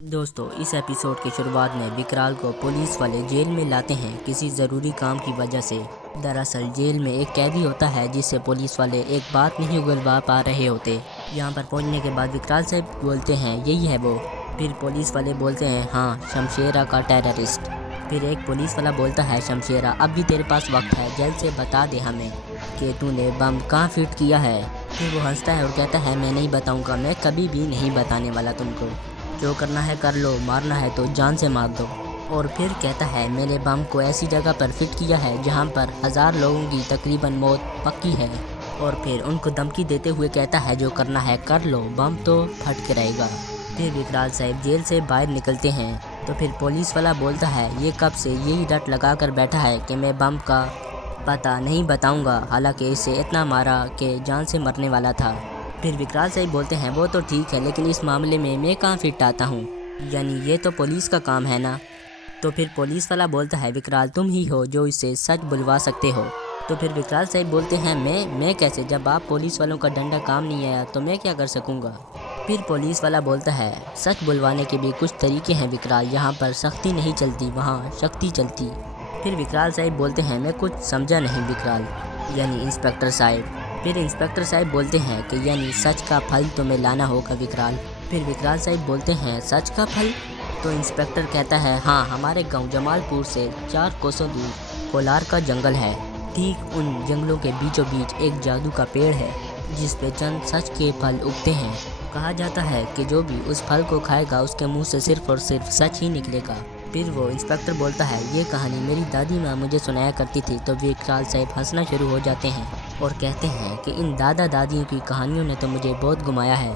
दोस्तों, इस एपिसोड की शुरुआत में विकराल को पुलिस वाले जेल में लाते हैं किसी ज़रूरी काम की वजह से। दरअसल जेल में एक कैदी होता है जिससे पुलिस वाले एक बात नहीं उगलवा पा रहे होते। यहाँ पर पहुँचने के बाद विकराल साहब बोलते हैं यही है वो। फिर पुलिस वाले बोलते हैं हाँ, शमशेरा का टेररिस्ट। फिर एक पुलिस वाला बोलता है शमशेरा, अब भी तेरे पास वक्त है, जल्द से बता दे हमें कि तूने बम कहाँ फिट किया है। फिर वो हंसता है और कहता है मैं नहीं बताऊँगा, मैं कभी भी नहीं बताने वाला तुमको। जो करना है कर लो, मारना है तो जान से मार दो। और फिर कहता है मैंने बम को ऐसी जगह पर फिट किया है जहां पर 1000 लोगों की तकरीबन मौत पक्की है। और फिर उनको धमकी देते हुए कहता है जो करना है कर लो, बम तो फट के रहेगा। फिर विकराल साहब जेल से बाहर निकलते हैं तो फिर पुलिस वाला बोलता है ये कब से यही रट लगा कर बैठा है कि मैं बम का पता नहीं बताऊंगा, हालांकि इसे इतना मारा कि जान से मरने वाला था। फिर विकराल साहब बोलते हैं वो तो ठीक है, लेकिन इस मामले में मैं कहाँ फिट आता हूँ, यानी ये तो पुलिस का काम है ना। तो फिर पुलिस वाला बोलता है विकराल तुम ही हो जो इससे सच बुलवा सकते हो। तो फिर विकराल साहब बोलते हैं मैं कैसे, जब आप पुलिस वालों का डंडा काम नहीं आया तो मैं क्या कर सकूँगा। फिर पुलिस वाला बोलता है सच बुलवाने के भी कुछ तरीके हैं विकराल, यहाँ पर सख्ती नहीं चलती, वहाँ शक्ति चलती। फिर विकराल साहब बोलते हैं मैं कुछ समझा नहीं विकराल, यानी इंस्पेक्टर साहब। फिर इंस्पेक्टर साहब बोलते हैं कि यानी सच का फल तुम्हें लाना होगा विकराल। फिर विकराल साहब बोलते हैं सच का फल। तो इंस्पेक्टर कहता है हाँ, हमारे गांव जमालपुर से 4 कोसों दूर कोलार का जंगल है। ठीक उन जंगलों के बीचों बीच एक जादू का पेड़ है जिस पे चंद सच के फल उगते हैं। कहा जाता है कि जो भी उस फल को खाएगा उसके मुंह से सिर्फ और सिर्फ सच ही निकलेगा। फिर वो इंस्पेक्टर बोलता है ये कहानी मेरी दादी माँ मुझे सुनाया करती थी। तो विकराल साहब हंसना शुरू हो जाते हैं और कहते हैं कि इन दादा दादियों की कहानियों ने तो मुझे बहुत घुमाया है,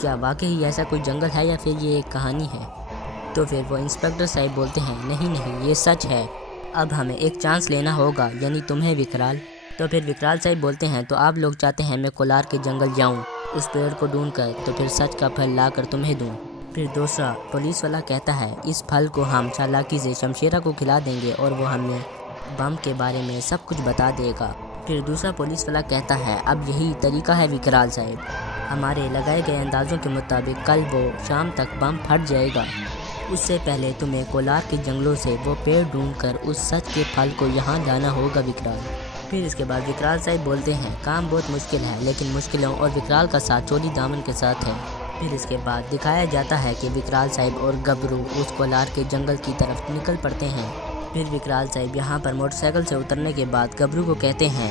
क्या वाकई ऐसा कोई जंगल है या फिर ये एक कहानी है। तो फिर वो इंस्पेक्टर साहब बोलते हैं नहीं नहीं, ये सच है, अब हमें एक चांस लेना होगा, यानी तुम्हें विकराल। तो फिर विकराल साहब बोलते हैं तो आप लोग चाहते हैं मैं कोलार के जंगल जाऊँ, उस पेड़ को ढूंढ कर तो फिर सच का फल ला कर तुम्हें दूँ। फिर दूसरा पुलिस वाला कहता है इस फल को हम चालाकी से शमशेरा को खिला देंगे और वो हमें बम के बारे में सब कुछ बता देगा। फिर दूसरा पुलिस वाला कहता है अब यही तरीका है विकराल साहब, हमारे लगाए गए अंदाज़ों के मुताबिक कल वो शाम तक बम फट जाएगा। उससे पहले तुम्हें कोलार के जंगलों से वो पेड़ ढूंढकर उस सच के फल को यहाँ लाना होगा विकराल। फिर इसके बाद विकराल साहब बोलते हैं काम बहुत मुश्किल है, लेकिन मुश्किलों और विकराल का साथ चोली दामन के साथ है। फिर इसके बाद दिखाया जाता है कि विकराल साहब और गबरू उस कोलार के जंगल की तरफ निकल पड़ते हैं। फिर विकराल साहब यहाँ पर मोटरसाइकिल से उतरने के बाद गबरू को कहते हैं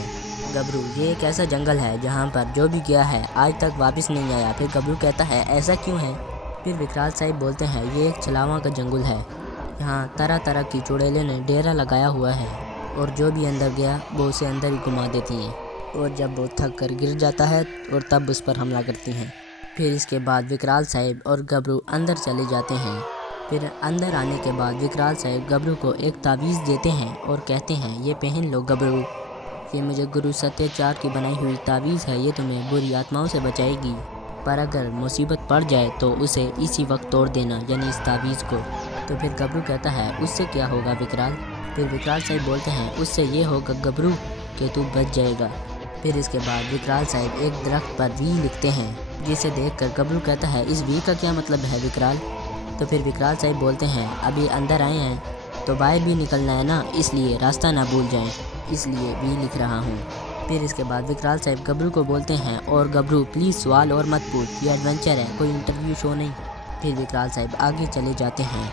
गबरू ये एक ऐसा जंगल है जहाँ पर जो भी गया है आज तक वापस नहीं आया। फिर गबरू कहता है ऐसा क्यों है। फिर विकराल साहब बोलते हैं ये एक छलावा का जंगल है, यहाँ तरह तरह की चुड़ैलों ने डेरा लगाया हुआ है और जो भी अंदर गया वो उसे अंदर ही घुमा देती हैं और जब वो थक कर गिर जाता है और तब उस पर हमला करती हैं। फिर इसके बाद विकराल साहब और गबरू अंदर चले जाते हैं। फिर अंदर आने के बाद विकराल साहब गबरू को एक तावीज़ देते हैं और कहते हैं ये पहन लो गबरू, ये मुझे गुरु सत्याचार की बनाई हुई तावीज़ है, ये तुम्हें बुरी आत्माओं से बचाएगी, पर अगर मुसीबत पड़ जाए तो उसे इसी वक्त तोड़ देना, यानी इस तावीज़ को। तो फिर गबरू कहता है उससे क्या होगा विकराल। फिर विकराल साहब बोलते हैं उससे ये होगा गबरू कि तू बच जाएगा। फिर इसके बाद विकराल साहब एक दरख्त पर वी लिखते हैं जिसे देखकर गबरू कहता है इस वी का क्या मतलब है विकराल। तो फिर विकराल साहब बोलते हैं अभी अंदर आए हैं तो बाहर भी निकलना है ना, इसलिए रास्ता ना भूल जाएं, इसलिए वी लिख रहा हूँ। फिर इसके बाद विकराल साहब गबरू को बोलते हैं और गबरू प्लीज़ सवाल और मत पूछ, ये एडवेंचर है, कोई इंटरव्यू शो नहीं। फिर विकराल साहब आगे चले जाते हैं।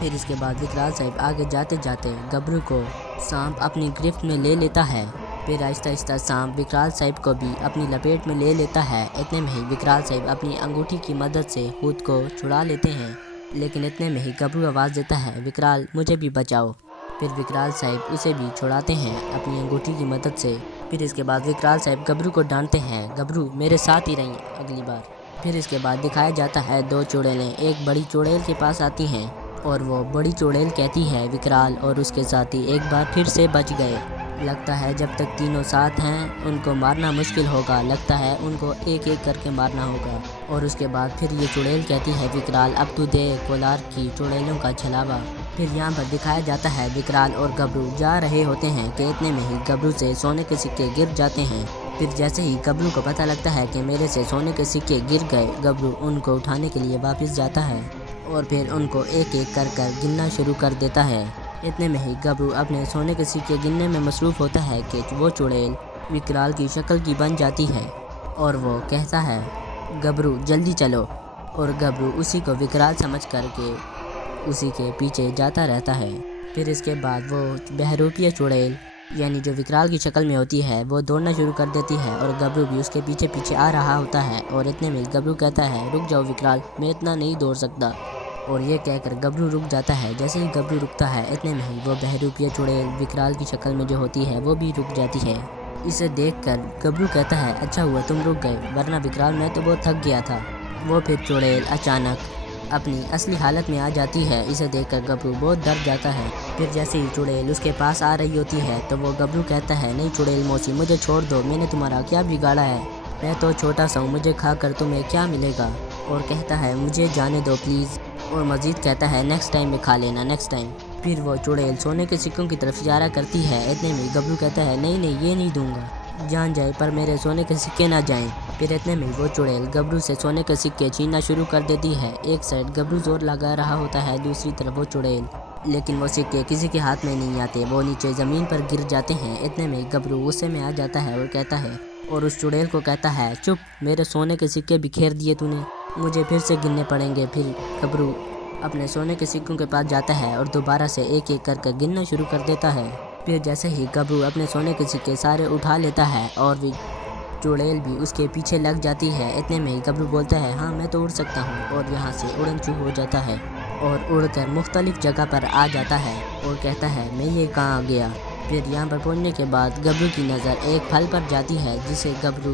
फिर इसके बाद विकराल साहब आगे जाते जाते गबरू को सांप अपनी गिरफ्त में ले लेता है। फिर आहिस्ता आहिस्ता सांप विकराल साहब को भी अपनी लपेट में ले लेता है। इतने में ही विकराल साहब अपनी अंगूठी की मदद से खुद को छुड़ा लेते हैं, लेकिन इतने में ही गबरू आवाज़ देता है विकराल मुझे भी बचाओ। फिर विकराल साहब उसे भी छुड़ाते हैं अपनी अंगूठी की मदद से। फिर इसके बाद विकराल साहब गबरू को डांटते हैं गबरू मेरे साथ ही रहिए अगली बार। फिर इसके बाद दिखाया जाता है 2 चुड़ैलें एक बड़ी चुड़ैल के पास आती हैं और वो बड़ी चुड़ैल कहती है विकराल और उसके साथी एक बार फिर से बच गए, लगता है जब तक तीनों साथ हैं उनको मारना मुश्किल होगा, लगता है उनको एक एक करके मारना होगा। और उसके बाद फिर ये चुड़ैल कहती है विकराल अब तू दे कोलार की चुड़ैलों का छलावा। फिर यहाँ पर दिखाया जाता है विकराल और गबरू जा रहे होते हैं कि इतने में ही गबरू से सोने के सिक्के गिर जाते हैं। फिर जैसे ही गबरू को पता लगता है कि मेरे से सोने के सिक्के गिर गए, गबरू उनको उठाने के लिए वापस जाता है और फिर उनको एक एक कर कर गिनना शुरू कर देता है। इतने में ही गबरू अपने सोने के सिक्के गिनने में मसरूफ़ होता है कि वो चुड़ैल विकराल की शक्ल की बन जाती है और वो कहता है, गबरू जल्दी चलो। और गबरू उसी को विकराल समझ करके उसी के पीछे जाता रहता है। फिर इसके बाद वो बहरूपिया चुड़ैल यानी जो विकराल की शक्ल में होती है वो दौड़ना शुरू कर देती है और गबरू भी उसके पीछे पीछे आ रहा होता है। और इतने में गबरू कहता है, रुक जाओ विकराल, मैं इतना नहीं दौड़ सकता। और ये कहकर गबरू रुक जाता है। जैसे ही गबरू रुकता है इतने में ही वो बहरूपिया चुड़ैल विकराल की शक्ल में जो होती है वो भी रुक जाती है। इसे देखकर गबरू कहता है, अच्छा हुआ तुम रुक गए, वरना विकराल मैं तो बहुत थक गया था। वो फिर चुड़ैल अचानक अपनी असली हालत में आ जाती है। इसे देखकर गबरू बहुत डर जाता है। फिर जैसे ही चुड़ैल उसके पास आ रही होती है तो वो गबरू कहता है, नहीं चुड़ैल मौसी, मुझे छोड़ दो, मैंने तुम्हारा क्या बिगाड़ा है, मैं तो छोटा सा हूँ, मुझे खाकर तुम्हें क्या मिलेगा। और कहता है, मुझे जाने दो प्लीज़। और मज़ीद कहता है, नेक्स्ट टाइम में खा लेना, नेक्स्ट टाइम। फिर वो चुड़ैल सोने के सिक्कों की तरफ इशारा करती है। इतने में गबरू कहता है, नहीं नहीं ये नहीं दूंगा, जान जाए पर मेरे सोने के सिक्के ना जाएं। फिर इतने में वो चुड़ैल गबरू से सोने के सिक्के छीनना शुरू कर देती है। एक साइड गबरू जोर लगा रहा होता है, दूसरी तरफ वो चुड़ैल, लेकिन वो सिक्के किसी के हाथ में नहीं आते, वो नीचे ज़मीन पर गिर जाते हैं। इतने में गबरू गुस्से में आ जाता है और कहता है, और उस चुड़ैल को कहता है, चुप, मेरे सोने के सिक्के बिखेर दिए तूने, मुझे फिर से गिनने पड़ेंगे। फिर गबरू अपने सोने के सिक्कों के पास जाता है और दोबारा से एक एक करके गिनना शुरू कर देता है। फिर जैसे ही गबरू अपने सोने के सिक्के सारे उठा लेता है और भी चुड़ैल भी उसके पीछे लग जाती है। इतने में ही गबरू बोलता है, हाँ मैं तो उड़ सकता हूँ, और यहाँ से उड़न छू हो जाता है और उड़कर मुख्तलिफ जगह पर आ जाता है और कहता है, मैं ये कहाँ आ गया। फिर यहाँ पर पहुँचने के बाद गबरू की नज़र एक फल पर जाती है जिसे गबरू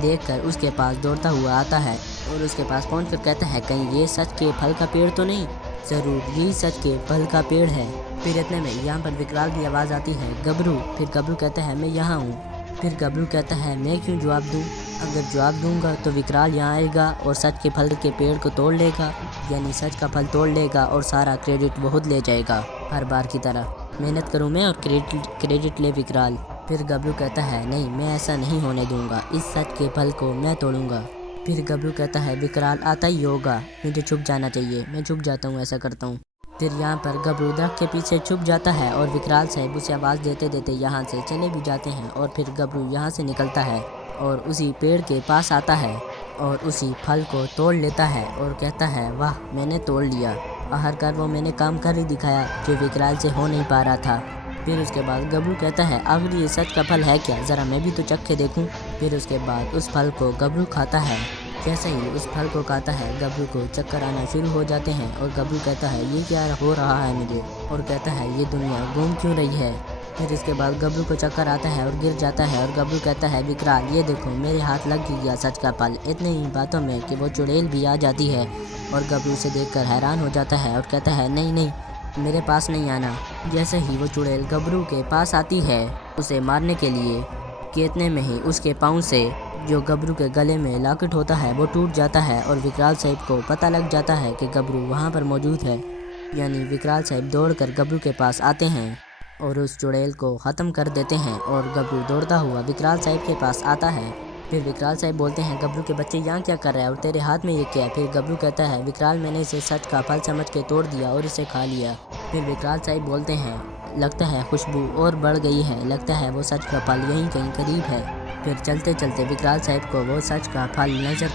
देखकर उसके पास दौड़ता हुआ आता है और उसके पास पहुंचकर कहता है, कहीं ये सच के फल का पेड़ तो नहीं? ज़रूर यही सच के फल का पेड़ है। फिर इतने में यहाँ पर विकराल की आवाज़ आती है, गबरू। फिर गबरू कहता है, मैं यहाँ हूँ। फिर गबरू कहता है, मैं क्यों जवाब दूँ? अगर जवाब दूंगा तो विकराल यहाँ आएगा और सच के फल के पेड़ को तोड़ लेगा, यानी सच का फल तोड़ लेगा और सारा क्रेडिट बहुत ले जाएगा। हर बार की तरह मेहनत करूँ मैं और क्रेडिट ले विकराल। फिर गबरू कहता है, नहीं मैं ऐसा नहीं होने दूंगा, इस सच के फल को मैं तोड़ूंगा। फिर गबरू कहता है, विकराल आता ही होगा, मुझे छुप जाना चाहिए, मैं छुप जाता हूँ, ऐसा करता हूँ। फिर यहाँ पर गबरू दरख्त के पीछे छुप जाता है और विकराल साहब उसे आवाज़ देते देते यहाँ से चले भी जाते हैं। और फिर गबरू यहाँ से निकलता है और उसी पेड़ के पास आता है और उसी फल को तोड़ लेता है और कहता है, वाह मैंने तोड़ लिया, आखिरकार वो मैंने काम कर ही दिखाया जो विकराल से हो नहीं पा रहा था। फिर उसके बाद गबरू कहता है, आखिर ये सच का फल है क्या, ज़रा मैं भी तो चख के देखूं। फिर उसके बाद उस फल को गबरू खाता है। जैसे ही उस फल को खाता है गबरू को चक्कर आना शुरू हो जाते हैं और गबरू कहता है, ये क्या हो रहा है मुझे, और कहता है, ये दुनिया घूम क्यों रही है। फिर इसके बाद गबरू को चक्कर आता है और गिर जाता है और गबरू कहता है, विकराल ये देखो मेरे हाथ लग गया सच का फल। इतने ही बातों में कि वो चुड़ैल भी आ जाती है और गबरू से देखकर हैरान हो जाता है और कहता है, नहीं नहीं मेरे पास नहीं आना। जैसे ही वो चुड़ैल गबरू के पास आती है उसे मारने के लिए, कि इतने में ही उसके पाँव से जो गबरू के गले में लॉकेट होता है वो टूट जाता है और विकराल साहब को पता लग जाता है कि गबरू वहाँ पर मौजूद है। यानी विकराल साहब दौड़कर गबरू के पास आते हैं और उस चुड़ैल को ख़त्म कर देते हैं और गबरू दौड़ता हुआ विकराल साहब के पास आता है। फिर विकराल साहब बोलते हैं, गबरू के बच्चे यहाँ क्या कर रहा है और तेरे हाथ में ये क्या है। फिर गबरू कहता है, विकराल मैंने इसे सच का फल समझ के तोड़ दिया और इसे खा लिया। फिर विकराल साहब बोलते हैं, लगता है खुशबू और बढ़ गई है, लगता है वो सच का फल यहीं कहीं करीब है। फिर चलते चलते विकराल साहब को वो सच का फल नज़र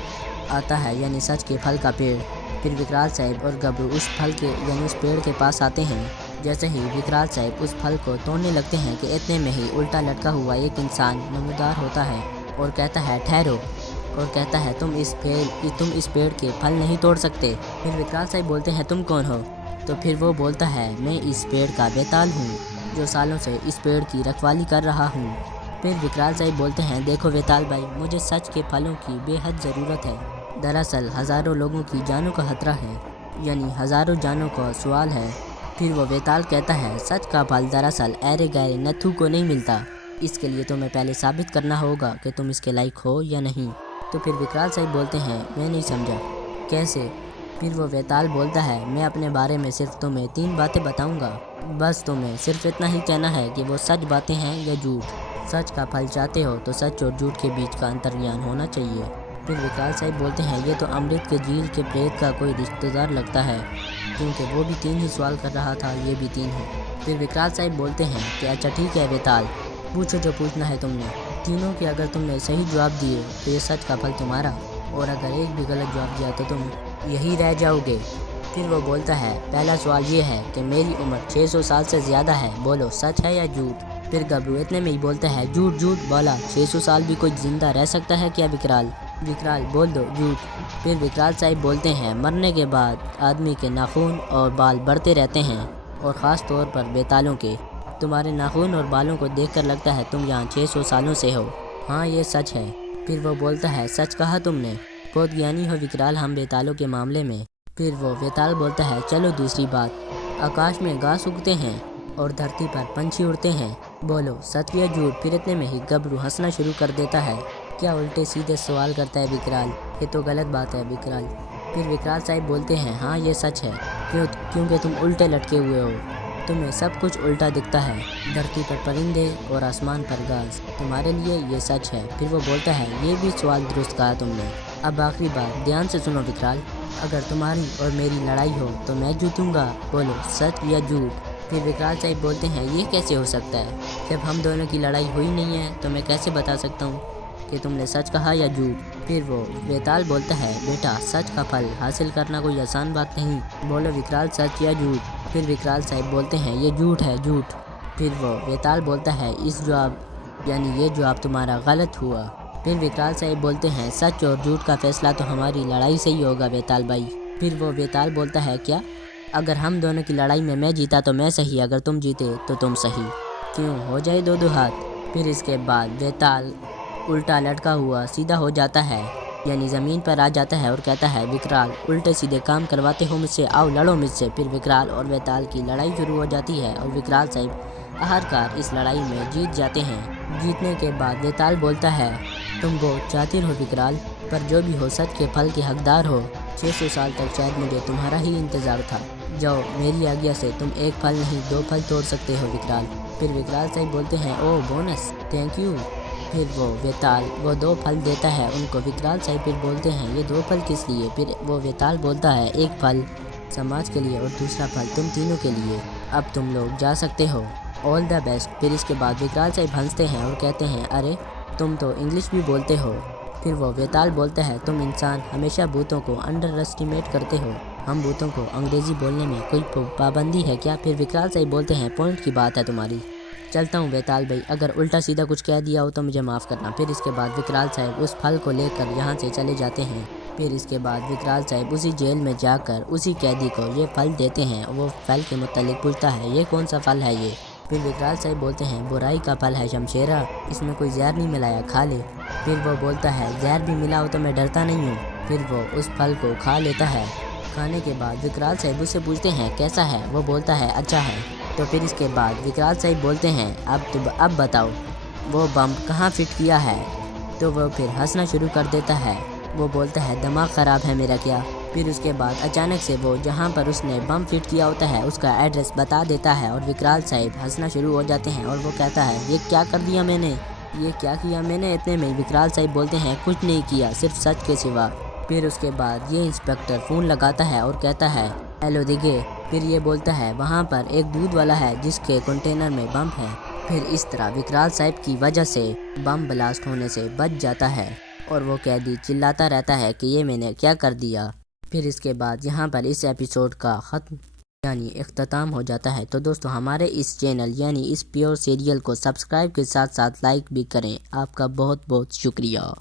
आता है, यानी सच के फल का पेड़। फिर विकराल साहब और गबरू उस फल के यानी उस पेड़ के पास आते हैं। जैसे ही विकराल साहब उस फल को तोड़ने लगते हैं कि इतने में ही उल्टा लटका हुआ एक इंसान नमूदार होता है और कहता है, ठहरो, और कहता है, तुम इस पेड़ के फल नहीं तोड़ सकते। फिर विकराल साहब बोलते हैं, तुम कौन हो? तो फिर वो बोलता है, मैं इस पेड़ का बेताल हूँ जो सालों से इस पेड़ की रखवाली कर रहा हूँ। फिर विकराल साहब बोलते हैं, देखो वेताल भाई, मुझे सच के फलों की बेहद ज़रूरत है। दरअसल हज़ारों लोगों की जानों का खतरा है, यानी हज़ारों जानों का सवाल है। फिर वो वेताल कहता है, सच का फल दरअसल ऐरे गहरे नथु को नहीं मिलता, इसके लिए तुम्हें पहले साबित करना होगा कि तुम इसके लायक हो या नहीं। तो फिर विकराल साहब बोलते हैं, मैं नहीं समझा, कैसे? फिर वो वेताल बोलता है, मैं अपने बारे में सिर्फ तुम्हें 3 बातें बताऊंगा, बस तुम्हें सिर्फ इतना ही कहना है कि वो सच बातें हैं या झूठ। सच का फल चाहते हो तो सच और झूठ के बीच का अंतर्ज्ञान होना चाहिए। फिर विकराल साहब बोलते हैं ये तो अमृत के झील के प्रेत का कोई रिश्तेदार लगता है, क्योंकि वो भी 3 ही सवाल कर रहा था, ये भी 3 है। फिर विकराल साहब बोलते हैं कि अच्छा ठीक है बेताल, पूछो जो पूछना है तुमने। तीनों के अगर तुमने सही जवाब दिए तो ये सच का फल तुम्हारा, और अगर एक भी गलत जवाब दिया तो तुम यही रह जाओगे। फिर वो बोलता है पहला सवाल ये है कि मेरी उम्र 600 साल से ज़्यादा है, बोलो सच है या झूठ। फिर गबरू इतने में ही बोलता है झूठ झूठ, बोला 600 साल भी कोई जिंदा रह सकता है क्या विकराल? विकराल बोल दो झूठ। फिर विकराल साहब बोलते हैं मरने के बाद आदमी के नाखून और बाल बढ़ते रहते हैं, और ख़ास तौर पर बेतालों के। तुम्हारे नाखून और बालों को देखकर लगता है तुम यहाँ 600 सालों से हो। हाँ ये सच है। फिर वो बोलता है सच कहा तुमने, बहुत ज्ञानी हो विकराल हम बेतालों के मामले में। फिर वो बेताल बोलता है चलो दूसरी बात, आकाश में घास उगते हैं और धरती पर पंछी उड़ते हैं, बोलो सच या झूठ। फिर इतने में ही गबरू हंसना शुरू कर देता है। क्या उल्टे सीधे सवाल करता है विकराल, ये तो गलत बात है विकराल। फिर विकराल साहब बोलते हैं हाँ ये सच है, क्योंकि तुम उल्टे लटके हुए हो, तुम्हें सब कुछ उल्टा दिखता है, धरती पर परिंदे और आसमान पर घास, तुम्हारे लिए ये सच है। फिर वो बोलता है ये भी सवाल दुरुस्त कहा तुमने। अब आखिरी बात ध्यान से सुनो विकराल, अगर तुम्हारी और मेरी लड़ाई हो तो मैं जीतूंगा, बोलो सच या झूठ। फिर विकराल साहब बोलते हैं ये कैसे हो सकता है, जब हम दोनों की लड़ाई हुई नहीं है तो मैं कैसे बता सकता हूँ कि तुमने सच कहा या झूठ। फिर वो बेताल बोलता है बेटा सच का फल हासिल करना कोई आसान बात नहीं, बोलो विकराल सच या झूठ। फिर विकराल साहब बोलते हैं ये झूठ है झूठ। फिर वो बेताल बोलता है इस जवाब यानी ये जवाब तुम्हारा गलत हुआ। फिर विकराल साहब बोलते हैं सच और झूठ का फैसला तो हमारी लड़ाई से ही होगा बेताल भाई। फिर वो बेताल बोलता है क्या, अगर हम दोनों की लड़ाई में मैं जीता तो मैं सही, अगर तुम जीते तो तुम सही, क्यों हो जाए दो दो हाथ। फिर इसके बाद बेताल उल्टा लटका हुआ सीधा हो जाता है, यानी ज़मीन पर आ जाता है और कहता है विकराल उल्टे सीधे काम करवाते हो मुझसे, आओ लड़ो मुझसे। फिर विकराल और बेताल की लड़ाई शुरू हो जाती है और विकराल साहब आखिरकार इस लड़ाई में जीत जाते हैं। जीतने के बाद बेताल बोलता है तुम बहुत चातिर हो विकराल, पर जो भी हो सच के फल के हकदार हो। 600 साल तक शायद मुझे तुम्हारा ही इंतज़ार था, जाओ मेरी आज्ञा से तुम एक फल नहीं 2 फल तोड़ सकते हो विकराल। फिर विकराल साहब बोलते हैं ओह बोनस थैंक यू। फिर वो बेताल वो 2 फल देता है उनको। विकराल साहब फिर बोलते हैं ये 2 फल किस लिए। फिर वो बेताल बोलता है एक फल समाज के लिए और दूसरा फल तुम तीनों के लिए, अब तुम लोग जा सकते हो, ऑल द बेस्ट। फिर इसके बाद विकराल साहब हंसते हैं और कहते हैं अरे तुम तो इंग्लिश भी बोलते हो। फिर वो बेताल बोलता है तुम इंसान हमेशा भूतों को अंडर एस्टिमेट करते हो, हम भूतों को अंग्रेज़ी बोलने में कोई पाबंदी है क्या। फिर विकराल साहब बोलते हैं पॉइंट की बात है तुम्हारी, चलता हूँ बेताल भाई, अगर उल्टा सीधा कुछ कह दिया हो तो मुझे माफ़ करना। फिर इसके बाद विकराल साहब उस फल को लेकर यहाँ से चले जाते हैं। फिर इसके बाद विकराल साहब उसी जेल में जाकर उसी कैदी को ये फल देते हैं। वो फल के मुतालिक पूछता है ये कौन सा फल है ये। फिर विकराल साहब बोलते हैं बुराई का फल है शमशेरा, इसमें कोई जहर नहीं मिलाया, खा ले। फिर वो बोलता है जहर भी मिला हो तो मैं डरता नहीं हूँ। फिर वो उस फल को खा लेता है। खाने के बाद विकराल साहब उससे पूछते हैं कैसा है, वो बोलता है अच्छा है। तो फिर इसके बाद विकराल साहब बोलते हैं अब बताओ वो बम कहाँ फिट किया है। तो वो फिर हंसना शुरू कर देता है, वो बोलता है दिमाग ख़राब है मेरा क्या। फिर उसके बाद अचानक से वो जहाँ पर उसने बम फिट किया होता है उसका एड्रेस बता देता है और विकराल साहब हंसना शुरू हो जाते हैं। और वो कहता है ये क्या कर दिया मैंने, ये क्या किया मैंने। इतने में विकराल साहब बोलते हैं कुछ नहीं किया सिर्फ सच के सिवा। फिर उसके बाद ये इंस्पेक्टर फ़ोन लगाता है और कहता है हेलो दिगे। फिर ये बोलता है वहाँ पर एक दूध वाला है जिसके कंटेनर में बम है। फिर इस तरह विकराल साहब की वजह से बम ब्लास्ट होने से बच जाता है और वो कैदी चिल्लाता रहता है कि ये मैंने क्या कर दिया। फिर इसके बाद यहाँ पर इस एपिसोड का ख़त्म यानी इख्तिताम हो जाता है। तो दोस्तों हमारे इस चैनल यानी इस प्योर सीरियल को सब्सक्राइब के साथ साथ लाइक भी करें। आपका बहुत बहुत शुक्रिया।